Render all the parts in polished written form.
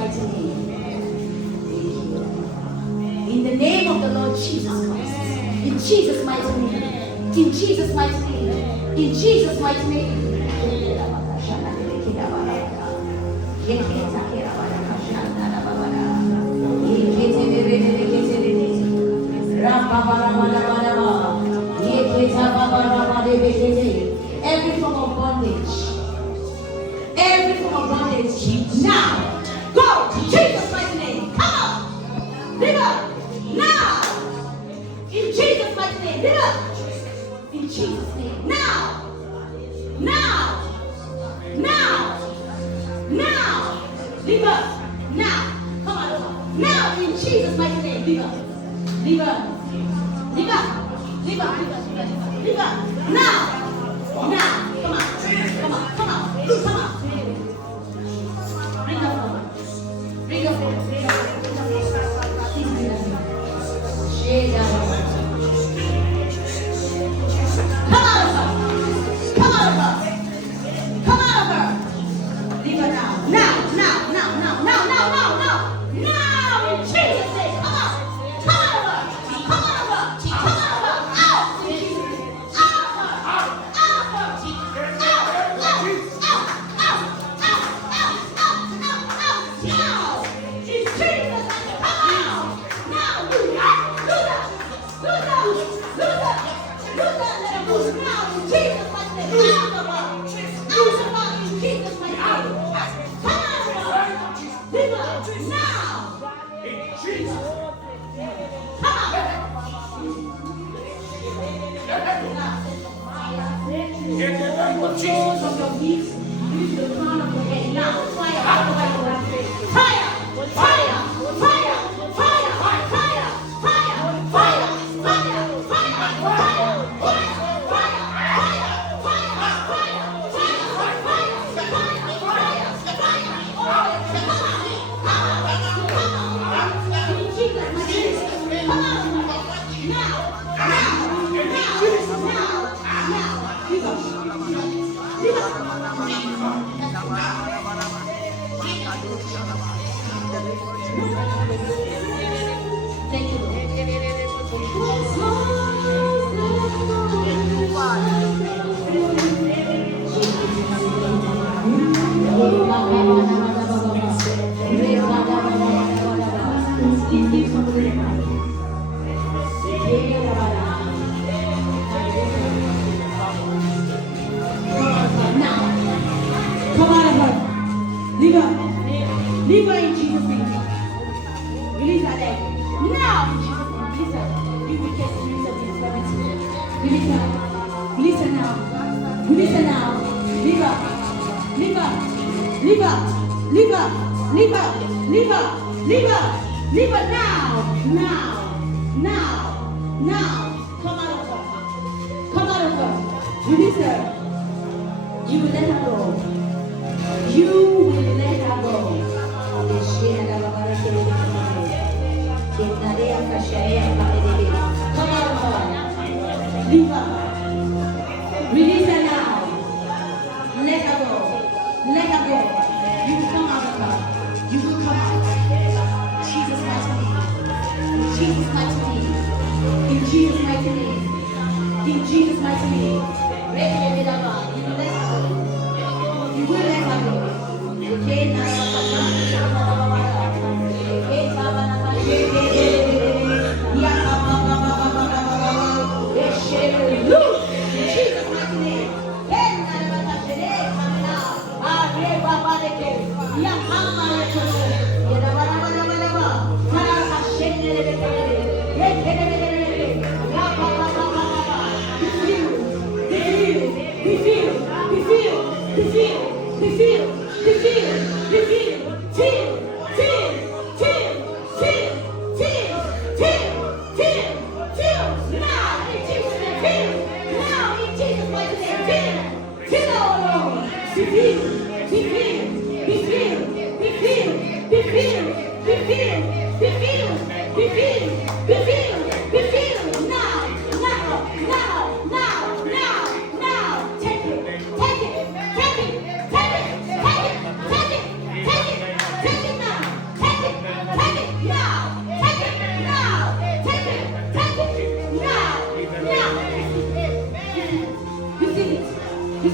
mighty name. In the name of the Lord Jesus Christ. In Jesus' mighty name. In Jesus' mighty name. In Jesus' mighty name. Every form of bondage. Every form of bondage. Now. Go. Jesus' mighty name. Come on. Live up. Now. In Jesus' mighty name. Live up. In Jesus' name. Now. Now. Now. Now. Live up. Now. Come on. Now. In Jesus' mighty name. Live up. Live up. Live up. Live up. Live up. Now. Now. Come on. Come on. Come on. Come on. Bring up. Bring up. Bring up. Come out of her. Come out of her. Come out of her. Leave her now. Now. Now. Now. Now. Now. Now. Now. Now. Now. In Jesus' name. Come out. Come out of her. Come out of her. Come out of her. Out. Out of her. Out of her. Out. Out. Out. Out. Out. Out. Out. Out. Now. In Jesus' name. Come out. Now. Do that. Do that. Do that. Do that. Do that. Let her move now. In Jesus' mighty name. Out of her. Out of her. In Jesus' mighty name. Come out of her. Leave her now. Jesus. Come out. In the name of Jesus. Of your knees, use the crown of your head now. Fire. Fire. Fire. Fire. Fire. Fire. Fire. Fire. Fire. Thank you. Leave her in Jesus' name. Release her leg. Now in Jesus' name. Release her. You wicked release her in infirmity. Release her. Release her now. Release her now. Leave her. Leave her. Leave her. Leave her. Leave her. Leave her. Leave her. Leave her now. Now. Now. Now. Come out of her. Come out of her. Release her. You will let her go. You will let her go. Come out of her. Leave her. Release her now. Let her go. Let her go. You will come out of her. You will come out. Jesus' mighty name. In Jesus' mighty name. In Jesus' mighty name. In Jesus' mighty name. You will let her go. You will let her go.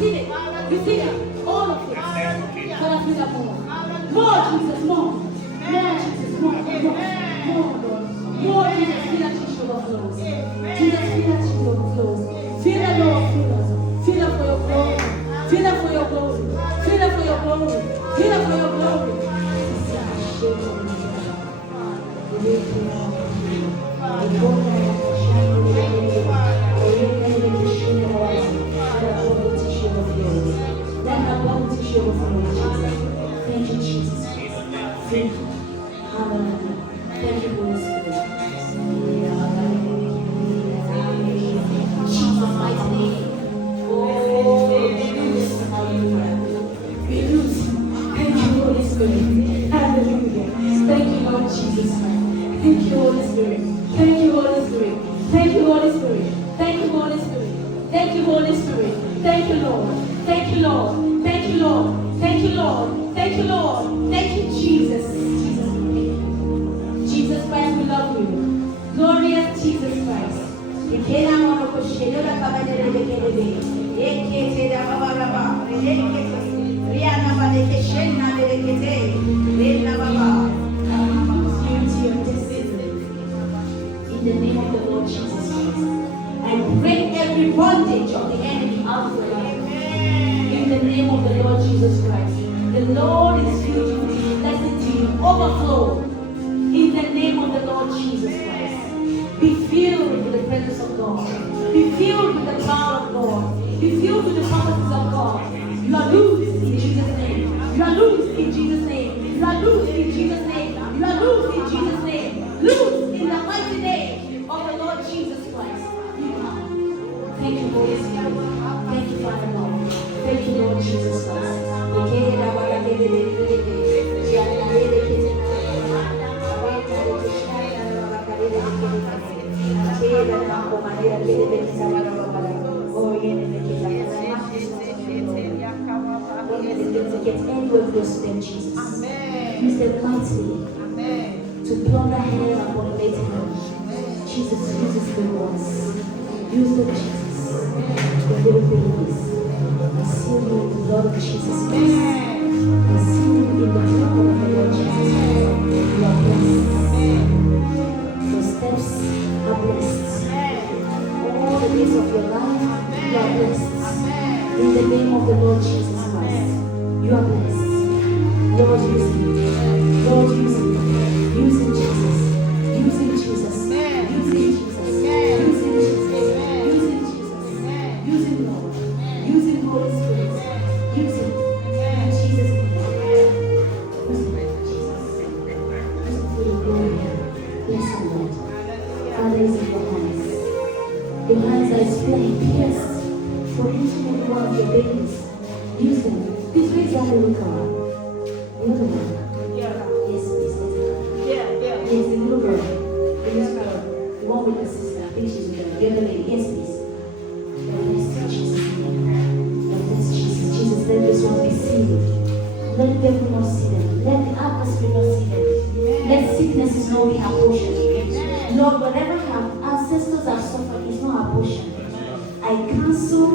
Receive it. Receive it. All of it. Father, fill up more. More, Jesus, more. More, Jesus, more. More, Lord. More, Jesus, fill that tissue overflows. Jesus, fill that tissue overflows. Fill it, Lord, fill us. Fill up for your glory. Fill up for your glory. Fill up for your glory. Fill up for your glory. Thank you, Jesus. Thank you. Hallelujah. Thank you, Holy Spirit. Jesus' mighty name. Oh, hallelujah. Thank you, Holy Spirit. Hallelujah. Thank you, Lord Jesus. Thank you, Holy Spirit. Thank you, Holy Spirit. Thank you, Holy Spirit. Thank you, Holy Spirit. Thank you, Holy Spirit. Thank you, Lord. Thank you, Lord. Thank you, Lord. Thank you, Lord. Thank you, Lord. Thank you, Jesus. Jesus Christ, we love you. Glorious Jesus Christ. In the name of the Lord Jesus Christ, I break every bondage of the enemy out of your life. In the name of the Lord Jesus Christ, the Lord is filled with His blessing to you, overflow. In the name of the Lord Jesus Christ, be filled with the presence of God. Be filled with the power of God. Be filled with the promises of God. You are loose in Jesus' name. You are loose in Jesus' name. You are loose in Jesus' name. You are loose in Jesus' name. Loose in the mighty name of the Lord Jesus Christ. Thank you, Holy Spirit. Thank you, Father Lord. Thank you, Lord Jesus Christ. Get anywhere close to them, Jesus. Use them mightily to plunder hell and populate hell. Jesus uses the ones. Use them, Jesus. The little babies. I seal you in the blood of Jesus Christ. I seal you in the power of the Lord Jesus Christ. You are blessed. Your steps are blessed. All the days of your life, you are blessed. In the name of the Lord Jesus Christ, you are blessed. Lord, use me. Lord, use me. Use him, Jesus. Use him, Jesus. Use him, Jesus. Use him, Jesus. Use him, Jesus. Use him, Lord. Use him, Holy Spirit. Use him. In Jesus' name. Use him, Jesus. Use him for your glory. Bless him, Lord. Father is in your hands. Your hands are pierced for each and every one of your babies. Use them. Please raise your hand, look around. The other one. Yes, please. Yes, the little girl. The little girl. The one with the sister. I think she's with her. The other lady. Yes, please. God bless you, Jesus. God bless Jesus. Jesus, let this one be seen. Let the devil not see them. Let the atmosphere not see them. Let sicknesses not be our portion. Lord, whatever our ancestors have suffered is not our portion. I cancel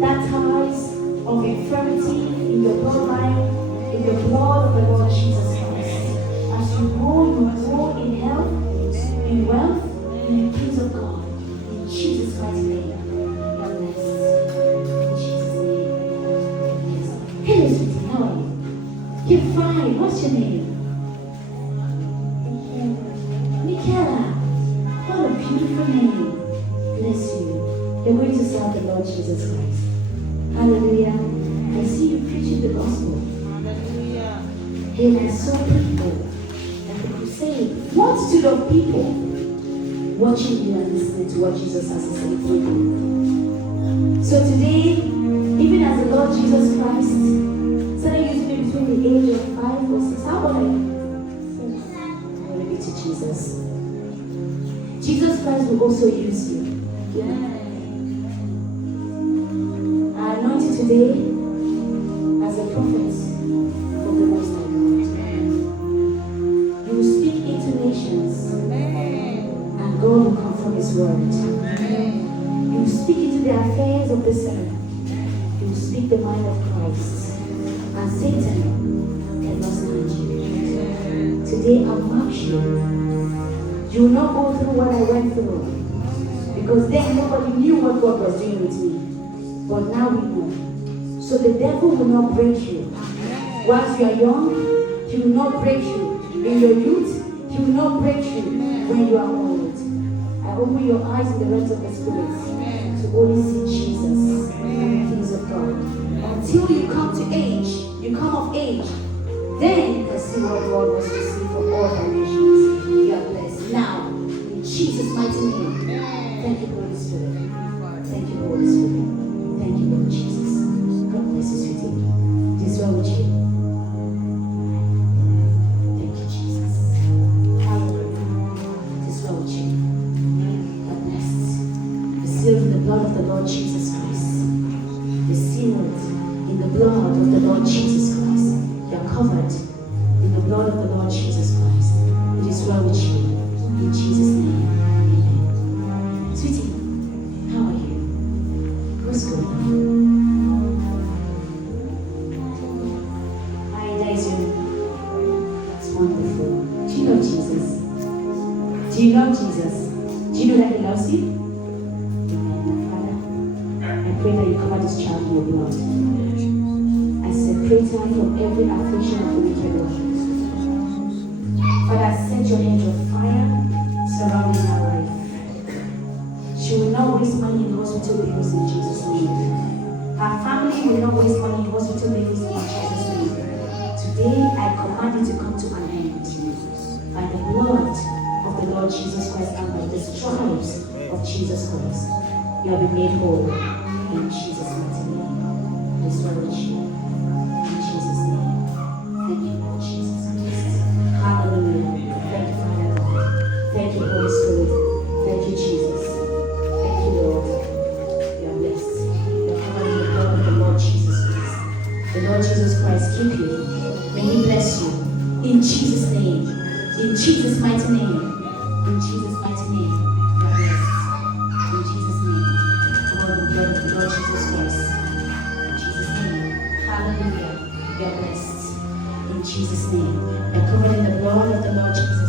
that ties of infirmity in your bloodline, in the blood of the Lord Jesus Christ. As you grow in health, in wealth, in the peace of God. In Jesus Christ's name. God bless. In Jesus' name. Yes. Hello, sweetie. How are you? You're fine. What's your name? Michaela. What a beautiful name. Bless you. You're going to serve the Lord Jesus Christ. Hallelujah. I see you preaching the gospel. Hallelujah. And I saw people at the crusade. Multitude of people watching you and listening to what Jesus has to say through you. So today, even as the Lord Jesus Christ started using me between the age of 5 or 6, how old are you? Glory be to Jesus. Jesus Christ will also use you. Yeah. I anoint you today as a prophet of the Most High God. You will speak into nations, and God will confirm His word. You will speak into the affairs of this earth. You will speak speak the mind of Christ. And Satan cannot stand you. Today I mark you. You will not go through what I went through. Because then nobody knew what God was doing with me. But now we know. So the devil will not break you. Whilst you are young, he will not break you. In your youth, he will not break you when you are old. I open your eyes in the realms of the Spirit to only see Jesus and the things of God. Until you come to age, you come of age, then you can see what God wants to see for all the nations. You are blessed. Now, in Jesus' mighty name, thank you, Holy Spirit. Thank you, Holy Spirit. Thank you, Lord Jesus. God bless you, sweetie. This well with you. Thank you, Jesus. Hallelujah. This well with you. God bless. Be sealed in the blood of the Lord Jesus Christ. Be sealed in the blood of the Lord Jesus Christ. You are covered in the blood of the Lord Jesus Christ. It is well with you. In Jesus' name. Amen. Sweetie, how are you? What's going on? Hi, Daisy. That's wonderful. Do you love Jesus? Do you love Jesus? Do you know that he loves you? Amen. Father, I pray that you cover this child in your blood. I separate her from every affliction of the wicked one. Father, set your hands of fire surrounding her life. She will not waste money in hospital bills in Jesus' name. Her family will not waste money in hospital bills in Jesus' name. Today, I command you to come to an end by the blood of the Lord Jesus Christ and by the stripes of Jesus Christ. You have been made whole in Jesus' mighty name. This will reach you. In Jesus' name. Thank you, Lord Jesus Christ. Hallelujah. Thank you, Father God. Thank you, Holy Spirit. Thank you, Jesus. Thank you, Lord. You are blessed. You are covered in the blood of the Lord Jesus Christ. The Lord Jesus Christ keep you. May he bless you. In Jesus' name. In Jesus' mighty name. In Jesus' mighty name. You are blessed. In Jesus' name. Covered in the blood of the Lord Jesus Christ. In Jesus' name. Hallelujah. You are blessed. In Jesus' name. You are covered in the blood of the Lord Jesus